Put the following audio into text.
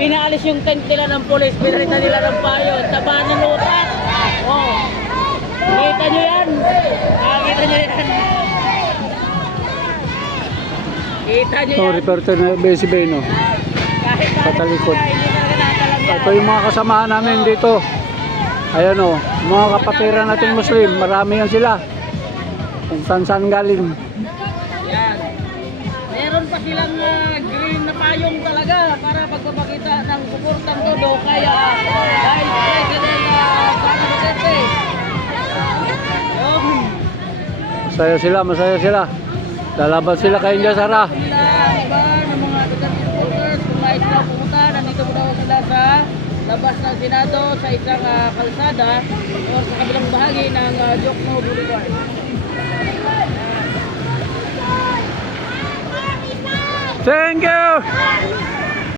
pinaalis yung tent nila ng polis, pinalitan nila ng payo, taba ng utak. Oh. Kita nyo yan? Kita nyo yan? Kita nyo Ito, yan? reporter na Besi Beno. Kahit Patalikod. hindi talaga natalam yan. Ito yung mga kasamahan namin dito. Ayan o, mga kapatiran nating Muslim, marami yan sila. Kung saan galing. Yan. Meron pa silang green na payong talaga para pagpapakita ng suportang todo kaya dahil President Sara Duterte. Masaya sila. Lalaban sila kay India Sara. Nila ang iba ng mga Duterte supporters kung nais na pumunta, nandito mo daw sila sa labas ng Senado sa isang kalsada o sa kabilang bahagi ng Jokno Boulevard. Thank you!